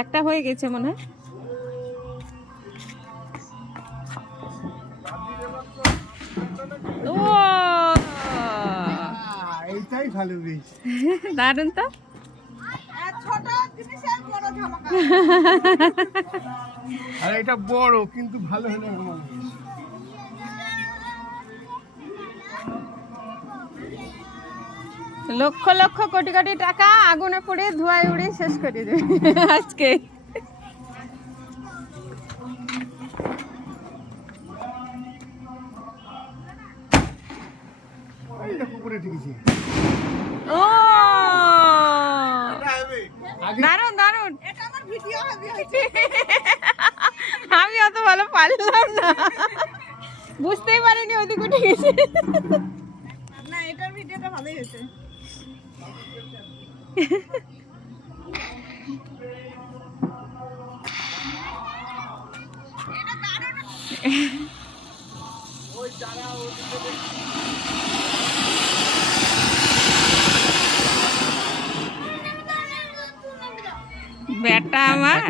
একটা হয়ে গেছে মনে হয়। ও এইটাই ভালো বেশ। দারুণ তো। আর এটা বড় কিন্তু ভালো হলো না। লক্ষ লক্ষ কোটি কোটি টাকা আগুনে পুড়ে ধোঁয়ায় উড়ে শেষ করে দেবে আজকে। ও দারুন দারুন। আমি অত ভালো পারলাম না, বুঝতেই পারিনি ওদিক উঠে গেছে। না, এটার ভিডিওটা ভালোই হয়েছে। বেটা আমার